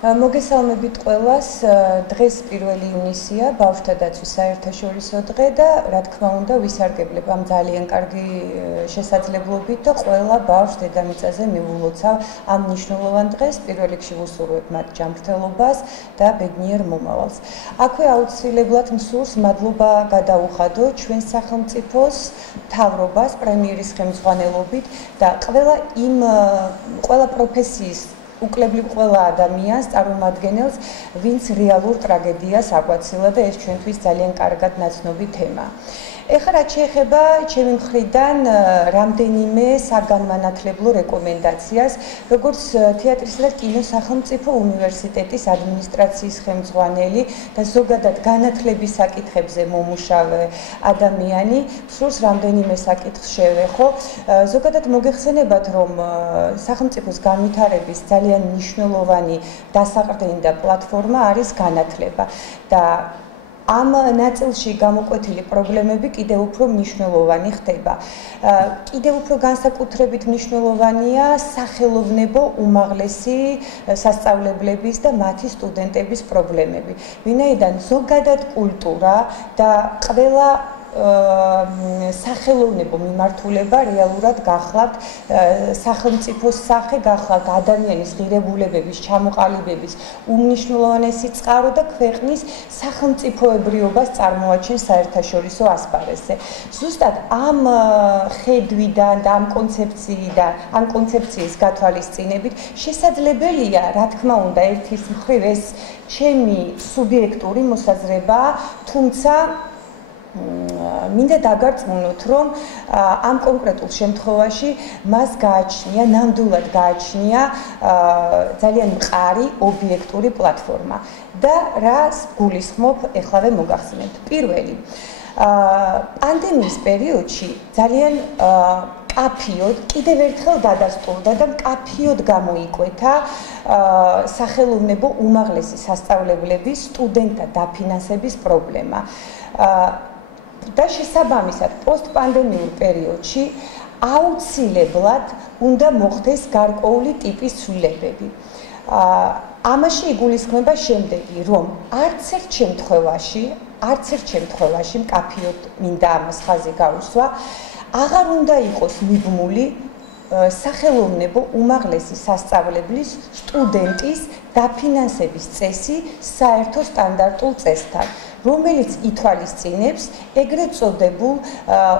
მოგესალმებით ყველას. დღეს 1 ივნისია, ბავშვთა დაცვის საერთაშორისო დღე და რა თქმა უნდა ვისარგებლებ ამ ძალიან კარგი შესაძლებლობით და ყველა ბავშვს დედამიწაზე მივულოცავ ამ მნიშვნელოვან დღეს. პირველ რიგში ვუსურვებ მათ ჯანმრთელობას და ბედნიერ მომავალს. აქვე აუცილებლად მსურს მადლობა გადაუხადო ჩვენ სახელმწიფოს მთავრობას პრემიერის ხელმძღვანელობით და ყველა პროფესიის უკლებლივ ყველა ადამიანს წარმომადგენელს, ვინც რეალურ ტრაგედიას აგვაცილა და ეს ჩვენთვის ძალიან კარგად ნაცნობი თემა. ეხლა რაც შეეხება ჩემი მხრიდან რამდენიმე საგანმანათლებლო რეკომენდაციას, როგორც თეატრისა და კინოს სახელმწიფო უნივერსიტეტის ადმინისტრაციის ხელმძღვანელი და ზოგადად განათლების საკითხებზე მომუშავე ადამიანი, სურს რამდენიმე საკითხს შევეხო. ზოგადად მოგეხსენებათ, რომ სახელმწიფოს განვითარების ძალიან მნიშვნელოვანი დასაყრდენი და პლატფორმა არის განათლება და ამ ნაწილში გამოკვეთილი პრობლემები კიდევ უფრო მნიშვნელოვანი ხდება. კიდევ უფრო განსაკუთრებით მნიშვნელოვანია სახელოვნებო უმაღლესი სასწავლებლების და მათი სტუდენტების პრობლემები. ვინაიდან ზოგადად კულტურა და ყველა სახელოვნებო მიმართულება რეალურად გახლავთ სახელმწიფოს სახე, გახლავთ ადამიანის ღირებულებების, ჩამოყალიბების უმნიშვნელოვანესი წყარო და ქვეყნის სახელმწიფოებრიობას წარმოაჩენს საერთაშორისო ასპარეზზე. ზუსტად ამ ხედვიდან და ამ კონცეფციის გათვალისწინებით შესაძლებელია, რა თქმა უნდა, ერთის მხრივ ეს ჩემი სუბიექტური მოსაზრება, თუმცა მინდა დაგარწმუნოთ, რომ ამ კონკრეტულ შემთხვევაში მას გააჩნია, ნამდვილად გააჩნია ძალიან მყარი ობიექტური პლატფორმა. და რას გულისხმობ, ეხლავე მოგახსენებთ. პირველი, პანდემიის პერიოდში ძალიან კაფიოდ კიდევ ერთხელ დადასტურდა და კაფიოდ გამოიკვეთა სახელოვნებო უმაღლესი სასწავლებლების სტუდენტთა დაფინანსების პრობლემა. და შესაბამისად პოსტპანდემიურ პერიოდში აუცილებლად უნდა მოხდეს გარკვეული ტიპის ცვლილებები. ამაში იგულისხმება შემდეგი, რომ არც ერთ შემთხვევაში მკაფიოდ მინდა ამას ხაზი გაუსვა, აღარ უნდა იყოს მიბმული სახელოვნებო უმაღლესი სასწავლებლის სტუდენტის დაფინანსების წესი საერთო სტანდარტულ წესთან, რომელიც ითვალისწინებს ეგრეთ წოდებულ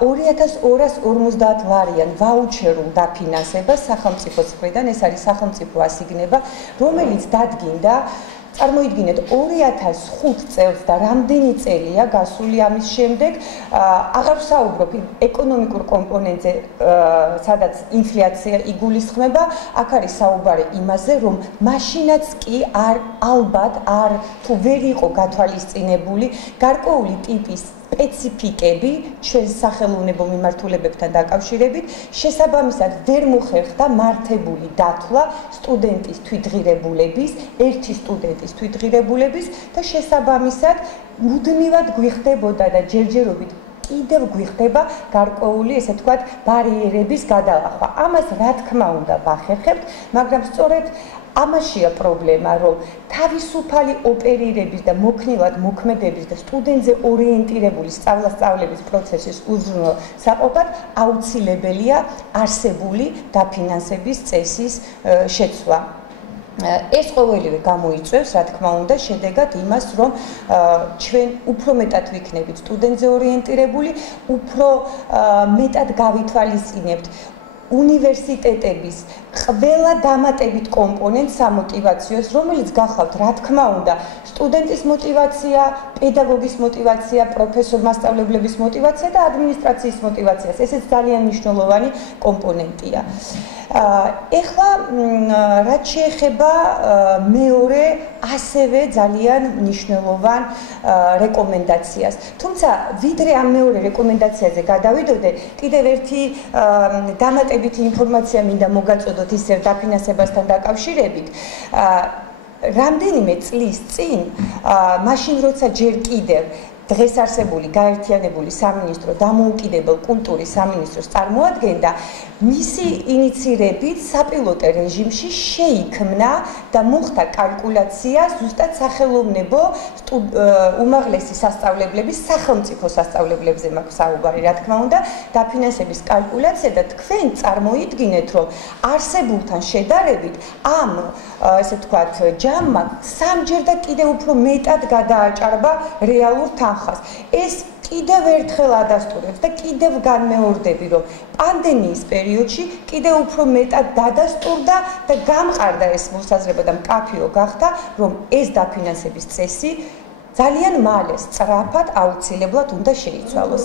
2250 ლარიან ვაუჩერულ დაფინანსებას სახელმწიფოს მხრიდან, ეს არის სახელმწიფო ასიგნება, რომელიც დადგინდა წარმოიდგინეთ 2005 წელს და რამდენი წელია გასული ამის შემდეგ, აღარ ვსაუბრობ ეკონომიკურ კომპონენტზე, სადაც ინფლაცია იგულისხმება, აქ არის საუბარი იმაზე, რომ მაშინაც კი ალბათ თუ ვერ იყო გათვალისწინებული გარკვეული ტიპის სპეციფიკები ჩვენ სახელოვნებო მიმართულებებთან დაკავშირებით, შესაბამისად ვერ მოხერხდა მართებული დათვლა სტუდენტის თვითღირებულების, ერთი სტუდენტის თვითღირებულების და შესაბამისად მუდმივად გვიხდებოდა და ჯერჯერობით კიდევ გვიხდება გარკვეული, ესე ვთქვათ, ბარიერების გადალახვა. ამას რა თქმა უნდა ვახერხებთ, მაგრამ სწორედ ამაშია პრობლემა, რომ თავისუფალი ოპერირების და მოქნილად მოქმედების და სტუდენტზე ორიენტირებული სწავლების პროცესის უზრუნველსაყოფად აუცილებელია არსებული დაფინანსების წესის შეცვლა. ეს ყოველივე გამოიწვევს, რა თქმა უნდა, შედეგად იმას, რომ ჩვენ უფრო მეტად ვიქნებით სტუდენტზე ორიენტირებული, უფრო მეტად გავითვალისწინებთ უნივერსიტეტების ყველა დამატებით კომპონენტს სამოტივაციოს, რომელიც გახლავთ, რა თქმა უნდა, სტუდენტის მოტივაცია, პედაგოგის მოტივაცია, პროფესორ-მასწავლებლების მოტივაცია და ადმინისტრაციის მოტივაციას. ესეც ძალიან მნიშვნელოვანი კომპონენტია. ეხლა რაც შეეხება მეორე ასევე ძალიან მნიშვნელოვან რეკომენდაციას. თუმცა ვიდრე ამ მეორე რეკომენდაციაზე გადავიდოდე, კიდევ ერთი დამატებითი ინფორმაცია მინდა მოგაწოდოთ ისევ დაფინანსებასთან დაკავშირებით. რამდენიმე წლის წინ, მაშინ როცა ჯერ კიდევ დღეს არსებული გაერთიანებული სამინისტრო დამოუკიდებელ კულტურის სამინისტროს წარმოადგენდა, მისი ინიცირებით საპილოტო რეჟიმში შეიქმნა და მოხდა კალკულაცია ზუსტად სახელოვნებო უმაღლესი სასწავლებლების სახელმწიფო სასწავლებლებზე მაქვს საუბარი, რა თქმა უნდა, დაფინანსების კალკულაცია და თქვენ წარმოიდგინეთ, რომ არსებულთან შედარებით ამ ესე ვთქვათ ჯამმა სამჯერ და კიდევ უფრო მეტად გადააჭარბა რეალურ თანხას. ეს კიდევ ერთხელ ადასტურებს და კიდევ განმეორდები, რომ პანდემიის პერიოდში კიდევ უფრო მეტად დადასტურდა და გამყარდა ეს მოსაზრება და მკაფიო გახდა, რომ ეს დაფინანსების წესი ძალიან მალე სწრაფად აუცილებლად უნდა შეიცვალოს.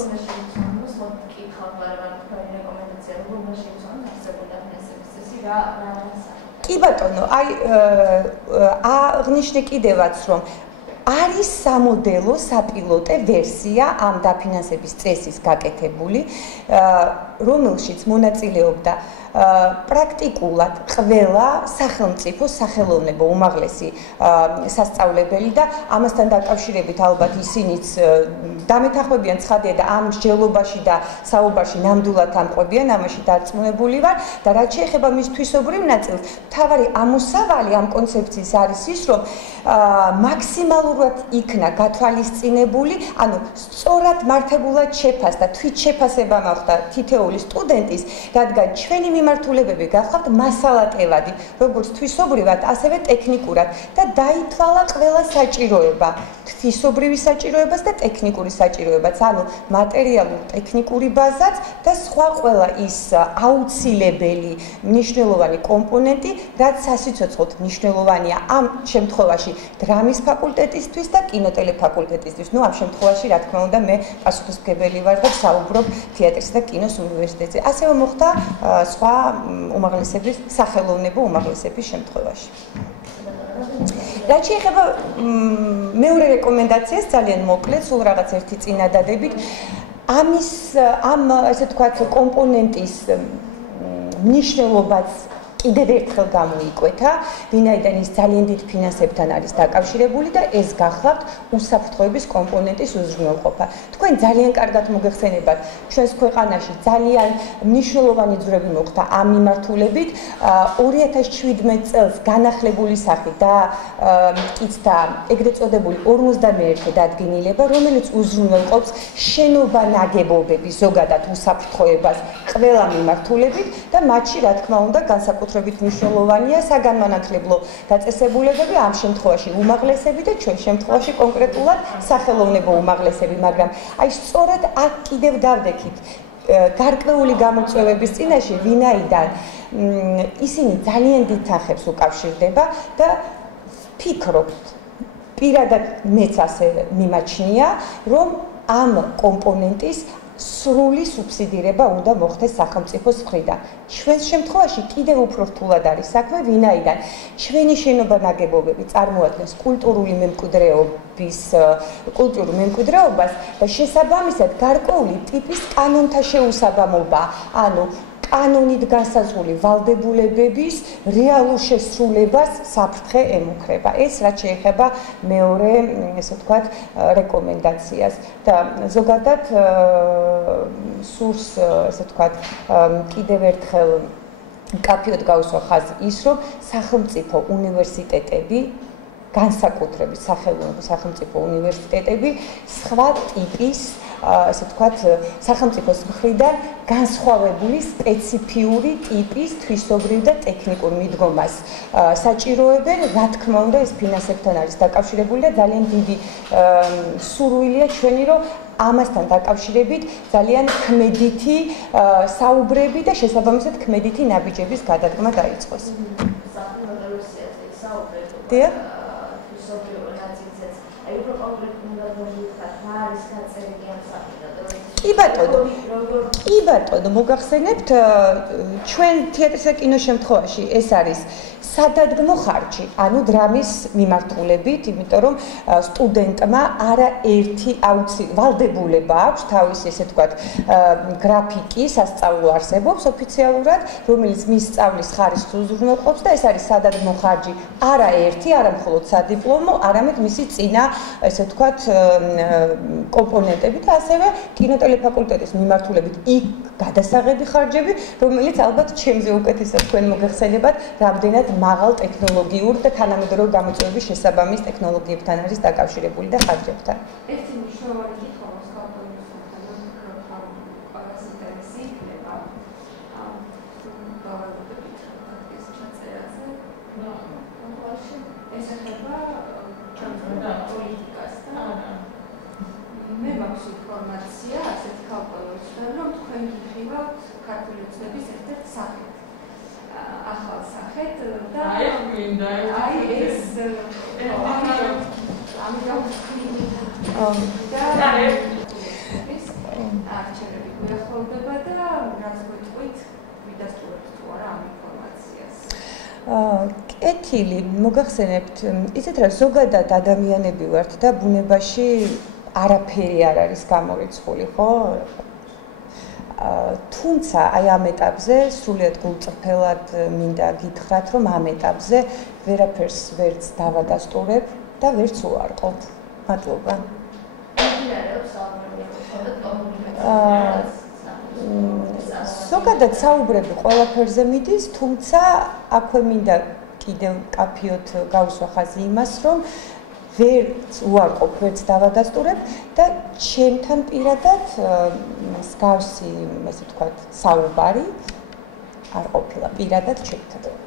კი ბატონო, აი აღნიშნე კიდევაც, რომ არის სამოდელო საპილოტე ვერსია ამ დაფინანსების წესის გაკეთებული, რომელშიც მონაწილეობდა პრაქტიკულად ყველა სახელმწიფო სახელოვნებო უმაღლესი სასწავლებელი და ამასთან დაკავშირებით ალბათ ისინიც დამეთანხმებიან ცხადია და ამ მსჯელობაში და საუბარში ნამდვილად ამყვებიან, ამაში დარწმუნებული ვარ და რაც შეეხება მის თვისობრივ ნაწილს, მთავარი ამოსავალი ამ კონცეფციის არის ის, რომ მაქსიმალურად იქნა გათვალისწინებული, ანუ სწორად მართებულად შეფასდა, თვით შეფასება მოხდა თითოეული სტუდენტის, რადგან ჩვენი მიმართულებები გახავთ მასალატევადი, როგორც თვისობრივად, ასევე ტექნიკურად და დაითვალა ყველა საჭიროება, თვისობრივი საჭიროებაც და ტექნიკური საჭიროებაც, ანუ მატერიალურ ტექნიკური ბაზაც და სხვა ყველა ის აუცილებელი მნიშვნელოვანი კომპონენტი, რაც სასიცოცხლოდ მნიშვნელოვანია ამ შემთხვევაში დრამის ფაკულტეტისთვის და კინოტელეფაკულტეტისთვის. ნუ ამ შემთხვევაში, რა თქმა უნდა, მე პასუხისმგებელი ვარ და ვსაუბრობ თეატრისა და კინოს უნივერსიტეტზე. ასევე მოხდა სხვა უმაღლესების სახელოვნებო უმაღლესების შემთხვევაში. რაც შეეხება მეორე რეკომენდაციას, ძალიან მოკლედ, სულ რაღაც ერთი წინადადებით, ამ ესე ვთქვათ კომპონენტის მნიშვნელობაც კიდევ ერთხელ გამოიკვეთა, ვინაიდან ის ძალიან დიდ ფინანსებთან არის დაკავშირებული და ეს გახლავთ უსაფრთხოების კომპონენტის უზრუნველყოფა. თქვენ ძალიან კარგად მოგეხსენებათ, ჩვენს ქვეყანაში ძალიან მნიშვნელოვანი ძვრები მოხდა ამ მიმართულებით. 2017 წელს განახლებული სახით და მტკიცდა ეგრეთ წოდებული 51 დადგენილება, რომელიც უზრუნველყოფს შენობა ნაგებობების ზოგადად უსაფრთხოებას ყველა მიმართულებით და მათში, რა თქმა უნდა, განსაკუთრებით მნიშვნელოვანია საგანმანათლებლო დაწესებულებები, ამ შემთხვევაში უმაღლესები და ჩვენ შემთხვევაში კონკრეტულად სახელოვნებო უმაღლესები, მაგრამ აი სწორედ აქ კიდევ დავდექით გარკვეული გამოწვევების წინაშე, ვინაიდან ისინი ძალიან დიდ თანხებს უკავშირდება და ვფიქრობთ, პირადად მეც ასე მიმაჩნია, რომ ამ კომპონენტის სრული სუბსიდირება უნდა მოხდეს სახელმწიფოს მხრიდან. ჩვენს შემთხვევაში კიდევ უფრო რთულად არის საქმე, ვინაიდან ჩვენი შენობა ნაგებობები წარმოადგენს კულტურულ მემკვიდრეობას და შესაბამისად გარკვეული ტიპის კანონთა შეუსაბამობა, ანუ კანონით განსაზღვრული ვალდებულებების რეალურ შესრულებას საფრთხე ემუქრება. ეს რაც შეეხება მეორე, ესე ვთქვათ, რეკომენდაციას და ზოგადად სურს, ესე ვთქვათ, კიდევ ერთხელ მკაფიოდ გავუსვა ხაზი ის, რომ სახელმწიფო უნივერსიტეტები განსაკუთრებით სახელმწიფო უნივერსიტეტები სხვა ტიპის ასე ვთქვათ, სახელმწიფოს მხრიდან განსხვავებული სპეციფიური ტიპის თვისობრივ და ტექნიკურ მიდგომას საჭიროებენ, რა თქმა უნდა, ეს ფინანსებთან არის დაკავშირებული და ძალიან დიდი სურვილია ჩვენი, რომ ამასთან დაკავშირებით ძალიან ქმედითი საუბრები და შესაბამისად ქმედითი ნაბიჯების გადადგმა დაიწყოს. დიახ. კი ბატონო, მოგახსენებთ, ჩვენ თეატრისა და კინოს შემთხვევაში ეს არის სადადგმო ხარჯი, ანუ დრამის მიმართულებით, იმიტომ რომ სტუდენტმა არაერთი ვალდებულება აქვს თავისი, ესე ვთქვათ, გრაფიკი სასწავლო არსებობს ოფიციალურად, რომელიც მის სწავლის ხარისხს უზრუნველყოფს და ეს არის სადადგმო ხარჯი არაერთი, არა მხოლოდ სადიპლომო, არამედ მისი წინა, ესე ვთქვათ, კომპონენტები და ასევე კინოტელეფაკულტეტის მიმართულებით იქ გადასაღები ხარჯები, რომელიც ალბათ ჩემზე უკეთესად თქვენ მოგეხსენებათ, რამდენად მაღალ ტექნოლოგიურ და თანამედროვე გამოწვევების შესაბამის ტექნოლოგიებთან არის დაკავშირებული და ხარჯებთან. ერთი მნიშვნელოვანი კითხვა მოსკავტონის სამთავრობო ყველაზე ინტერესი იქნება დავალებებით ეს ჩაწერაზე. ეს ეხება პოლიტიკას და მე მაქვს ინფორმაცია ასეთ ქალყოლოსთან, რომ თქვენ გიხილავთ ქართული ოცნების ერთ-ერთ სახით. ახალ სახეთ და აი ეს ამიტომ არჩევნები გვიახლოვდება და რაც გვიტყვით ვიდასტურებთ თუ არა ამ ინფორმაციას. კეთილი, მოგახსენებთ, ისეთ რა ზოგადად ადამიანები ვართ და ბუნებაში არაფერი არ არის გამორიცხული, ხო? თუმცა აი ამ ეტაპზე სრულიად გულწრფელად მინდა გითხრათ, რომ ამ ეტაპზე ვერაფერს ვერც დავადასტურებ და ვერც უარყოფ. მადლობა. ზოგადად საუბრები ყველაფერზე მიდის, თუმცა აქვე მინდა კიდევ კაფიოთ გავუსვა ხაზი იმას, რომ ვერც უარყოფ, ვერც დავადასტურებ და ჩემთან პირადად მსგავსი, ესე ვთქვათ, საუბარი არ ყოფილა პირადად ჩემთან.